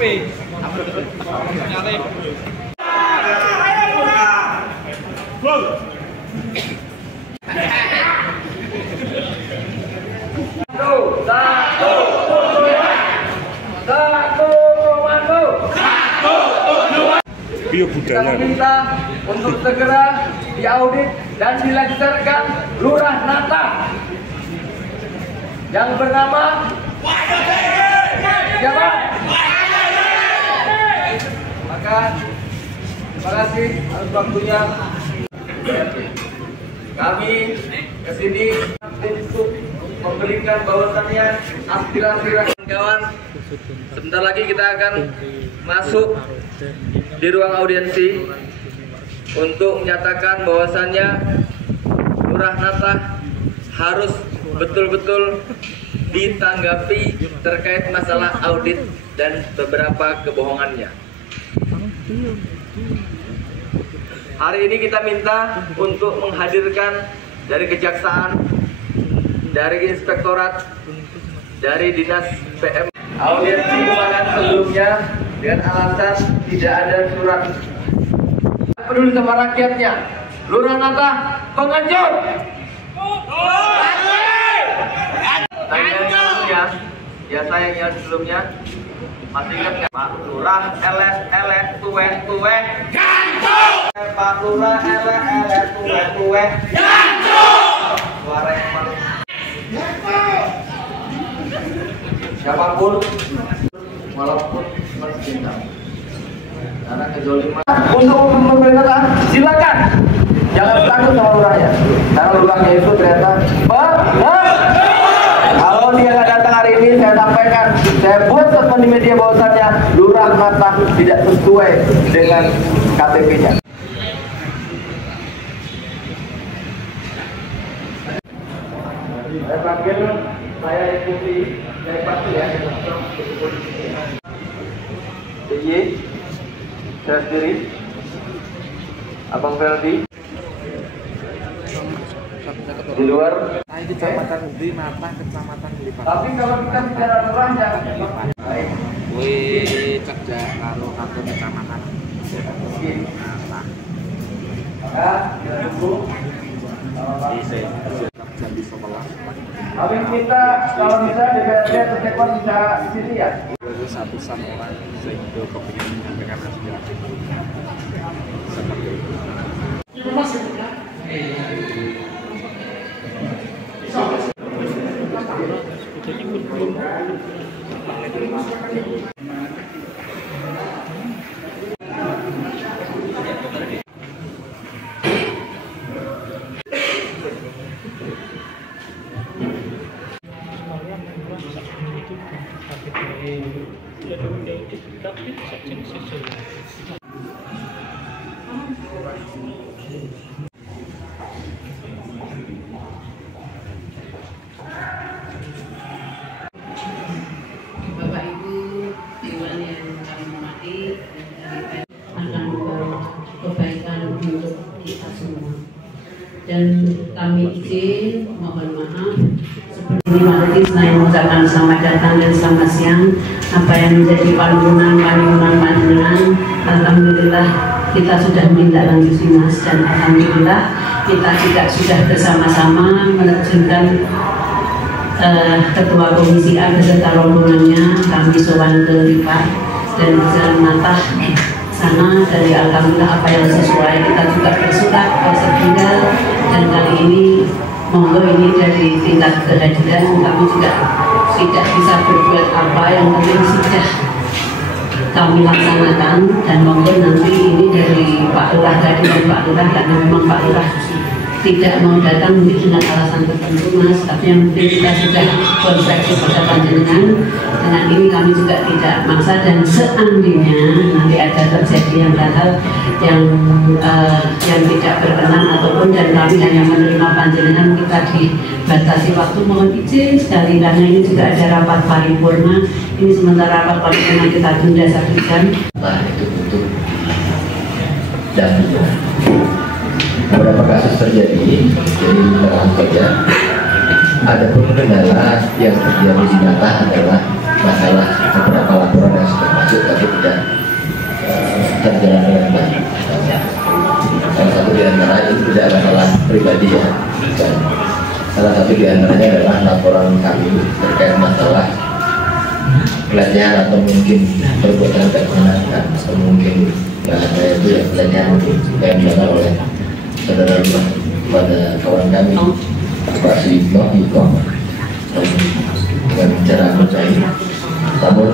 Kita meminta untuk segera diaudit dan dilengsarkan Lurah Nata yang bernama siapa? Maka terima kasih atas waktunya. Kami kesini untuk memberikan bahwasannya aspirasi kawan-kawan. Sebentar lagi kita akan masuk di ruang audiensi untuk menyatakan bahwasannya Lurah Nata harus betul-betul ditanggapi terkait masalah audit dan beberapa kebohongannya. Hari ini kita minta untuk menghadirkan dari kejaksaan, dari inspektorat, dari dinas PM. Audiensi kemarin sebelumnya dengan alasan tidak ada surat peduli sama rakyatnya. Lurah Nata penghancur. Ya saya yang sebelumnya masih ingat nggak Pak Lurah elek tuwe Pak Lurah elek tuwe suara yang paling siapapun walaupun bercinta karena kezaliman untuk pemerintah silakan jangan takut sama lurahnya karena lurahnya itu ternyata kalau dia nggak datang hari ini saya sampaikan saya buat statement di media bahwasannya Lurah Nata tidak sesuai dengan KTP-nya. Saya panggil saya ikuti saya pasti ya DY saya sendiri Abang Feldi di luar kecamatan di Mata, kecamatan Lipat. Tapi kalau kita bicara lurahnya wih kerja karo kantor kecamatan Mata. Ya, tunggu. Jadi sebelah. Tapi kita kalau bisa DPRD atau Sekwan bisa di sini ya. Dari satusan orang sehingga kepingin menyampaikan aspirasi seperti itu. Bapak Ibu Dewan yang kami hormati, akan membawa kebaikan untuk kita semua. Dan kami izin mohon maaf seperti ini Pak Detis saya mengucapkan selamat datang dan selamat siang. Apa yang menjadi panjenengan alhamdulillah kita sudah menindaklanjuti Mas, dan alhamdulillah kita juga sudah bersama-sama menerjunkan Ketua Komisi A beserta rombongannya kami sowan ke Lipat dan Jalan Mata sana. Dari alhamdulillah apa yang sesuai kita juga bersurat tinggal, dan kali ini monggo ini dari tingkat kehadiran kami juga tidak bisa berbuat apa, yang penting sudah kami laksanakan, dan monggo nanti ini dari Pak Lurah tadi dan Pak Lurah, karena memang Pak Lurah tidak mau datang mungkin dengan alasan tertentu Mas, tapi yang penting kita sudah konstruksi pada panjenengan. Dengan ini kami juga tidak maksa, dan seandainya nanti ada terjadi yang gatal yang tidak berkenan ataupun dan kami hanya menerima panjenengan, kita dibatasi waktu, mohon izin sekali karena ini juga ada rapat paripurna. Ini sementara rapat paripurna kita tunda 1 jam. Nah itu untuk dan beberapa kasus terjadi, jadi terang saja ada pun kendala yang terjadi di Mata adalah masalah beberapa laporan yang sudah masuk tapi tidak terjalan dengan baik. Salah satu di antara ini tidak masalah pribadi ya, dan salah satu di antaranya adalah laporan kami terkait masalah pelecehan atau mungkin perbuatan tidak menyenangkan atau mungkin bahasa itu ya pelecehan yang dilakukan oleh saudara kepada kawan kami Pak Suyitno Iko dengan cara percaya. Namun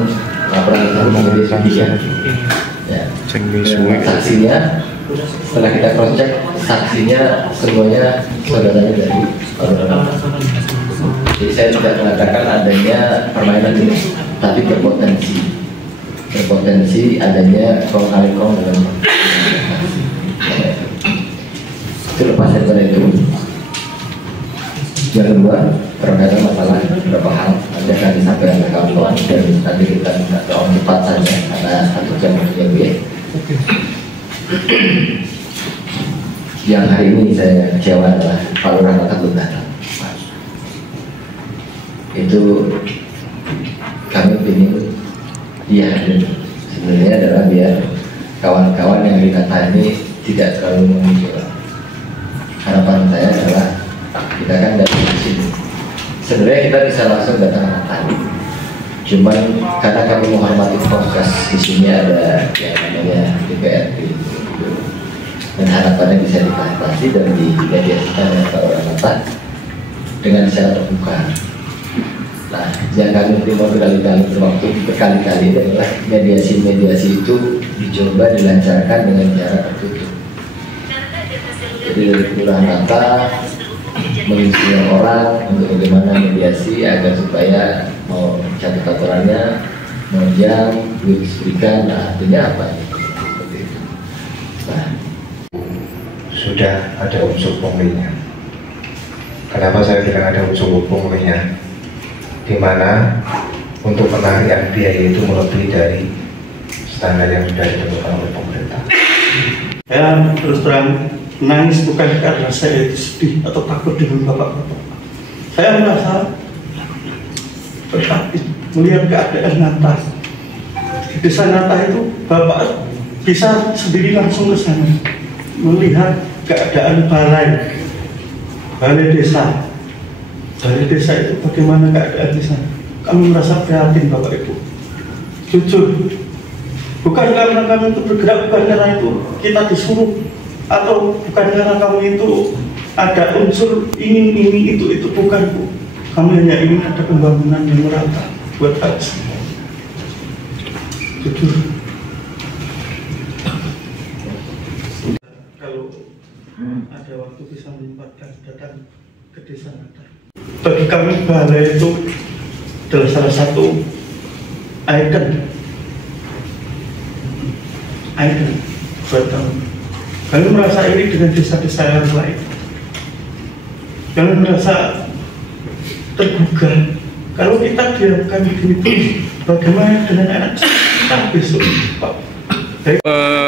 laporan itu menjadi saksinya. Ya. Saksinya setelah kita cross check, saksinya semuanya saudaranya dari saudara. Jadi saya tidak mengatakan adanya permainan ini, tapi berpotensi adanya kong kali kong dalam itu. Lepas dari itu, yang kedua terkait masalah beberapa hal ada akan disampaikan ke kawan-kawan dan nanti kita minta doa cepat saja karena 1 jam lebih. Yang hari ini saya kecewa adalah Pak Lurah Nata belum datang. Itu kami ingin dia hadir. Sebenarnya adalah biar kawan-kawan yang dikata ini tidak terlalu muncul. Harapan saya adalah kita kan dari sini. Sebenarnya kita bisa langsung datang tadi. Cuman karena kami menghormati proses di sini ada yang namanya DPRD dan harapannya bisa diklarifikasi dan dimediasikan dengan Pak Lurah Nata dengan secara terbuka. Nah, yang kami terima berkali-kali adalah mediasi itu dicoba dilancarkan dengan cara tertutup. Jadi Lurah Nata menginstruksikan orang untuk bagaimana mediasi agar supaya mau cabut aturannya, mau jam, duit diberikan, nah artinya apa? Seperti itu. Nah, sudah ada unsur punglinya. Kenapa saya bilang ada unsur punglinya? Di mana untuk penarikan biaya itu melebihi dari standar yang sudah ditentukan oleh pemerintah. Saya terus terang menangis bukan karena saya itu sedih atau takut dengan bapak-bapak. Saya merasa berhati melihat keadaan Nata. Di desa Nata itu bapak bisa sendiri langsung ke sana melihat keadaan balai desa. Balai desa itu bagaimana keadaan di sana. Kami merasa prihatin Bapak Ibu. Jujur, bukan karena kami itu bergerak, bukan karena itu kita disuruh, atau bukan karena kami itu ada unsur ingin ini itu bukan Bu. Kami hanya ingin ada pembangunan yang merata buat kita. Jujur. Kalau ada waktu bisa menyempatkan datang ke desa Nata. Bagi kami balai itu adalah salah satu ikon buat kami. Kami merasa ini dengan desa-desa yang lain. Kami merasa tergugah. Kalau kita diamkan begini, bagaimana dengan anak kita besok, Pak?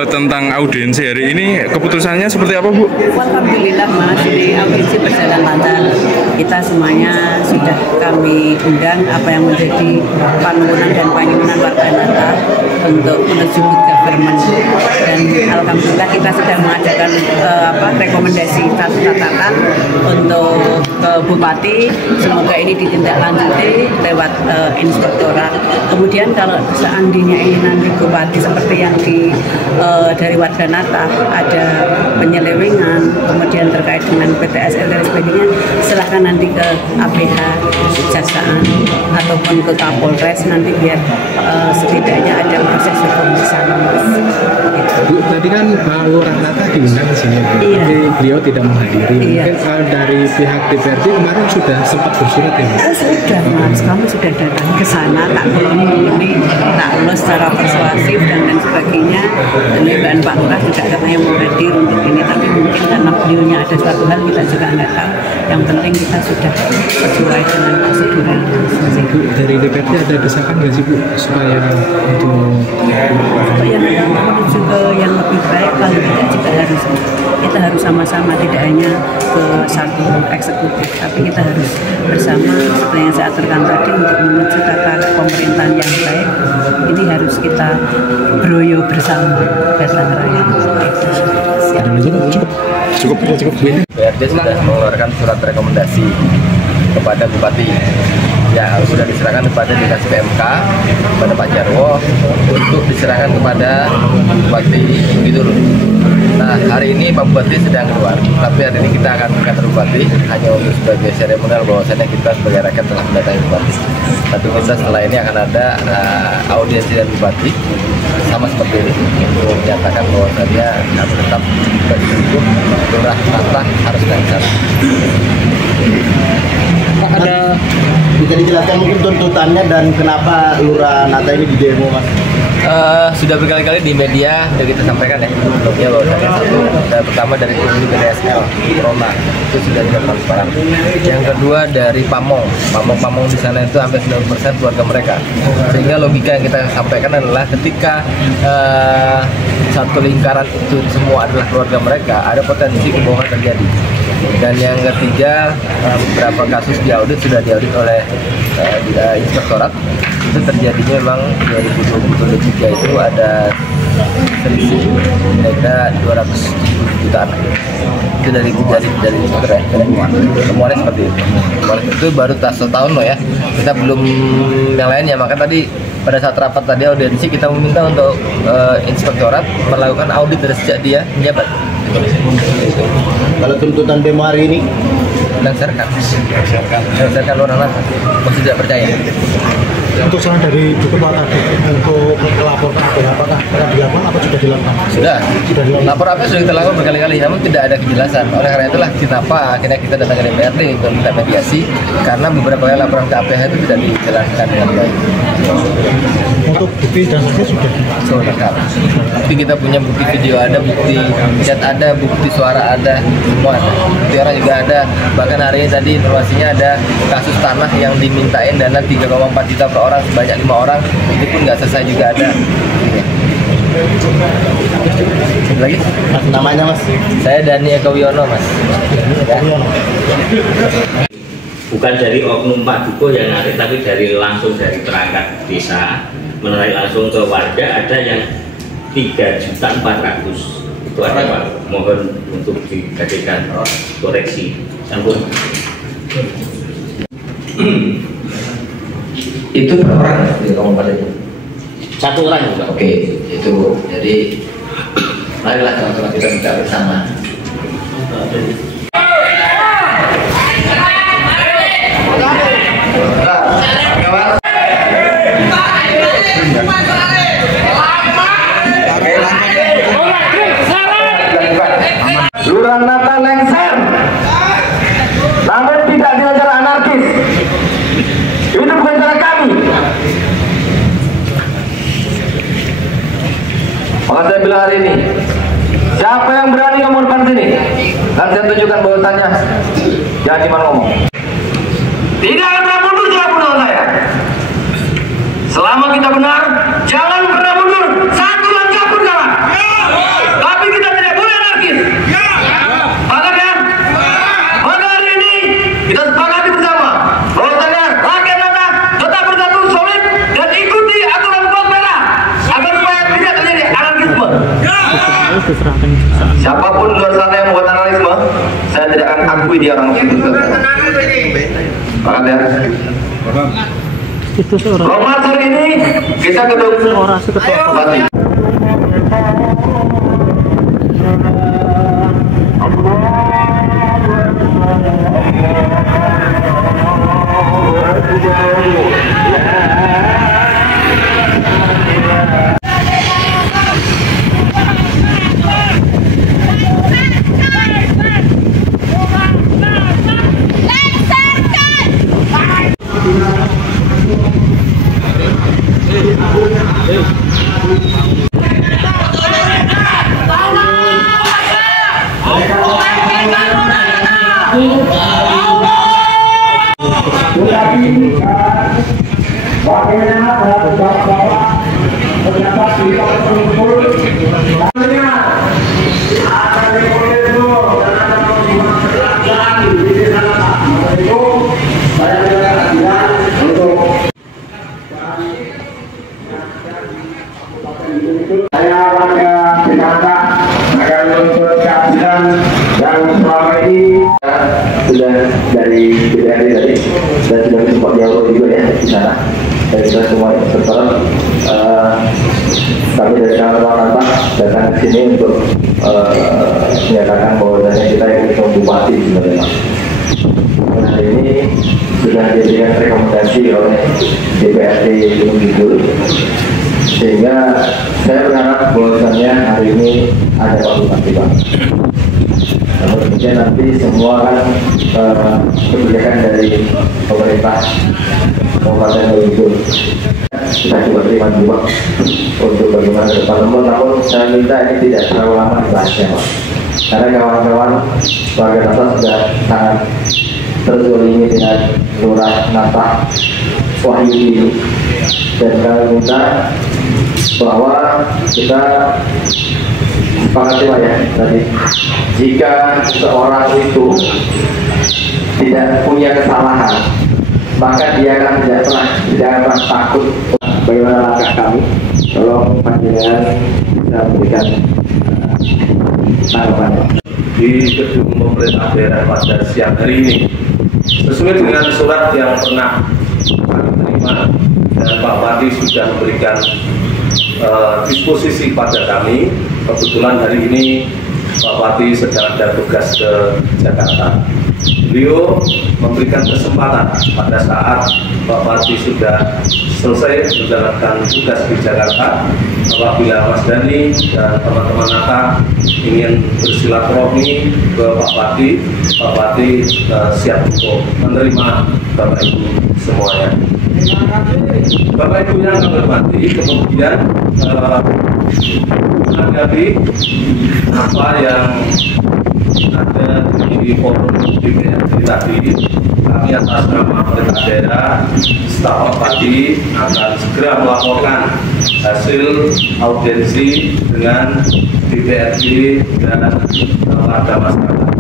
Tentang audiensi hari ini, keputusannya seperti apa, Bu? Alhamdulillah Mas, ini audiensi berjalan lancar. Kita semuanya sudah kami undang apa yang menjadi panurunan dan penyusunan warga Nata untuk menuju good government. Dan alhamdulillah kita sudah mengadakan rekomendasi satu catatan untuk Bupati. Semoga ini ditindaklanjuti lewat inspektorat. Kemudian kalau seandainya ini nanti Bupati seperti yang dari warga Nata ada penyelewengan, kemudian terkait dengan PTSL dan sebagainya, silahkan nanti ke APH Kejaksaan ataupun ke Kapolres nanti biar setidaknya ada proses hukum di sana. Bu, tadi kan Pak Lurah Nata diundang ke sini, iya, tapi beliau tidak menghadiri. Iya. Mungkin dari pihak DPRD kemarin sudah sempat bersurat ya, Bu? Sudah Mas, kami sudah datang ke sana, tak lulus secara persuasif dan lain sebagainya. Dan Pak Lurah juga katanya mau hadir untuk ini, tapi mungkin karena beliaunya ada suatu hal kita juga nggak tahu. Yang penting kita sudah sesuai dengan prosedur. Bu, dari DPRD ada desakan nggak sih Bu supaya untuk yang menuju ke yang lebih baik, kalau tidak juga kita harus sama-sama, tidak hanya ke satu eksekutif, tapi kita harus bersama seperti yang saya aturkan tadi untuk menuju tata pemerintahan yang baik. Ini harus kita beroyo bersama bersama rakyat. Cukup. BRD sudah mengeluarkan surat rekomendasi kepada Bupati. Ya, sudah diserahkan kepada Dinas PMK, kepada Pak Jarwo untuk diserahkan kepada Bupati gitu loh. Nah, hari ini Pak Bupati sedang keluar, tapi hari ini kita akan ke kantor Bupati hanya untuk sebagai seremonial bahwasanya kita sebagai rakyat telah mendatangi Bupati. Tapi kita setelah ini akan ada audiensi dengan Bupati sama seperti ini untuk menyatakan bahwasanya kami tetap berdukung Lurah Nata harus lancar. Pak, bisa dijelaskan mungkin tuntutannya dan kenapa Lurah Nata ini didemo, Mas? Sudah berkali-kali di media sudah kita sampaikan ya, ya bahwasanya satu, pertama dari Komisi BDSL Corona itu sudah tidak transparan. Yang kedua dari Pamong di sana itu hampir 90% keluarga mereka. Sehingga logika yang kita sampaikan adalah ketika satu lingkaran itu semua adalah keluarga mereka, ada potensi kebohongan terjadi. Dan yang ketiga, beberapa kasus diaudit sudah diaudit oleh inspektorat. Itu terjadinya memang 2023 itu ada selisih kira-kira 200 jutaan. Itu dari semuanya seperti itu. Itu baru setahun loh ya. Kita belum yang lainnya. Maka tadi pada saat rapat tadi audiensi kita meminta untuk inspektorat melakukan audit dari sejak dia menjabat. Kalau tuntutan demo hari ini, Langsarkan Lurah Nata. Masih tidak percaya. Untuk saran dari Ketua tadi untuk melaporkan apakah akan dilakukan atau sudah dilakukan? Sudah lapor apa sudah kita lakukan berkali-kali, namun tidak ada kejelasan. Oleh karena itulah kenapa akhirnya kita datang ke DPRD untuk minta mediasi, karena beberapa kali laporan ke APH itu tidak dijelaskan dengan baik. Untuk bukti dan saksi sudah lengkap. Tapi kita punya bukti video ada, bukti chat ada, bukti suara ada, semua ada. Bukti orang juga ada. Bahkan hari ini tadi informasinya ada kasus tanah yang dimintain dana 3,4 juta per orang sebanyak 5 orang, itu pun nggak selesai juga ada. Lagi? namanya Mas? Saya Dani Eka Wiono, Mas. Ya. Bukan dari oknum Pak Duko yang narik, tapi langsung dari perangkat desa menarik langsung ke warga. Ada yang 3.400.000 itu ada Pak. Mohon untuk dijadikan koreksi. Sambung. Itu per orang di Kabupaten itu? Satu orang juga. Oke, itu jadi marilah teman-teman kita buka bersama. Lurah Nata lengser, namun tidak dengan cara anarkis. Itu bukan cara kami. Maka saya bilang hari ini, siapa yang berani ngomong depan sini, dan saya tunjukkan bahwasannya jangan cuma ngomong. Tidak akan pernah mundur jangan mundur saya. Selama kita benar, jangan pernah mundur satu langkah pun jangan. Tapi kita tidak boleh anarkis. Makanya, pada hari ini kita sepakati bersama bahwasannya rakyat Nata tetap bersatu solid dan ikuti aturan blok merah agar supaya tidak terjadi anarkisme. Siapapun luar sana yang membuat anarkisme, saya tidak akan akui dia orang itu. Makanya, Romat sore ini kita gedung Bupati. Bagaimana Saya warga Jakarta akan menuntut keadilan yang selama ini sudah dari DPRD tadi dan sudah sempat dialog juga ya di sana. Dan kita semua investor kami dari Jakarta datang ke sini untuk menyatakan bahwasanya kita yang mendukung bupati sebenarnya. Hari ini sudah diberikan rekomendasi oleh DPRD Gunung Kidul, sehingga saya berharap bahwasannya hari ini ada konsultasi Pak. Namun kemudian nanti semua kan kebijakan dari pemerintah Kabupaten Gunung Kidul kita coba terima dulu Pak untuk bagaimana ke depan. Namun saya minta ini tidak terlalu lama dibahasnya Pak, karena kawan-kawan warga Natal sudah sangat terzolimi dengan Lurah Natah Wahyu ini, dan kami minta bahwa kita sepakati Pak ya tadi, jika seorang itu tidak punya kesalahan maka dia akan tidak pernah takut. Bagaimana langkah kami? Tolong panjenengan bisa memberikan tanggapannya di gedung pemerintah daerah pada siang hari ini, sesuai dengan surat yang pernah kami terima, dan Pak Bupati sudah memberikan disposisi pada kami. Kebetulan hari ini Pak Bupati sedang ada tugas ke Jakarta. Beliau memberikan kesempatan pada saat Pak Bupati sudah selesai menjalankan tugas di Jakarta, apabila Mas Dhani dan teman-teman Nata ingin bersilaturahmi ke Pak Bupati siap untuk menerima Bapak Ibu semuanya. Bapak Ibu yang kami hormati, kemudian menanggapi apa yang ada di forum DPRD tadi, kami atas nama pemerintah daerah, staf Bupati akan segera melaporkan hasil audiensi dengan DPRD dan warga masyarakat.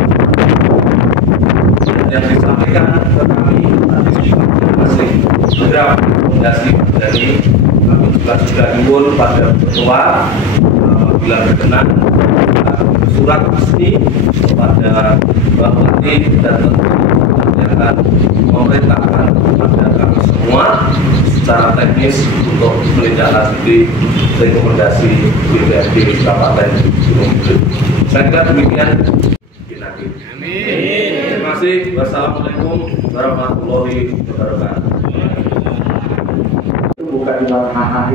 Yang disampaikan ke kami tadi masih segera rekomendasi dari kami juga sudah himbau pada ketua apabila berkenan surat resmi kepada Pak Bupati dan yang akan memerintahkan kepada kami semua secara teknis untuk menindaklanjuti rekomendasi DPRD Kabupaten Gunung Kidul. Saya kira demikian. Amin. Terima kasih. Wassalamualaikum warahmatullahi wabarakatuh. Itu bukan cuma hahaha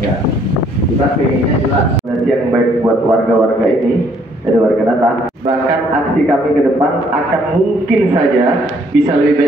ya. Kita pengennya jelas yang baik buat warga-warga ini dari warga Natal. Bahkan aksi kami ke depan akan mungkin saja bisa lebih baik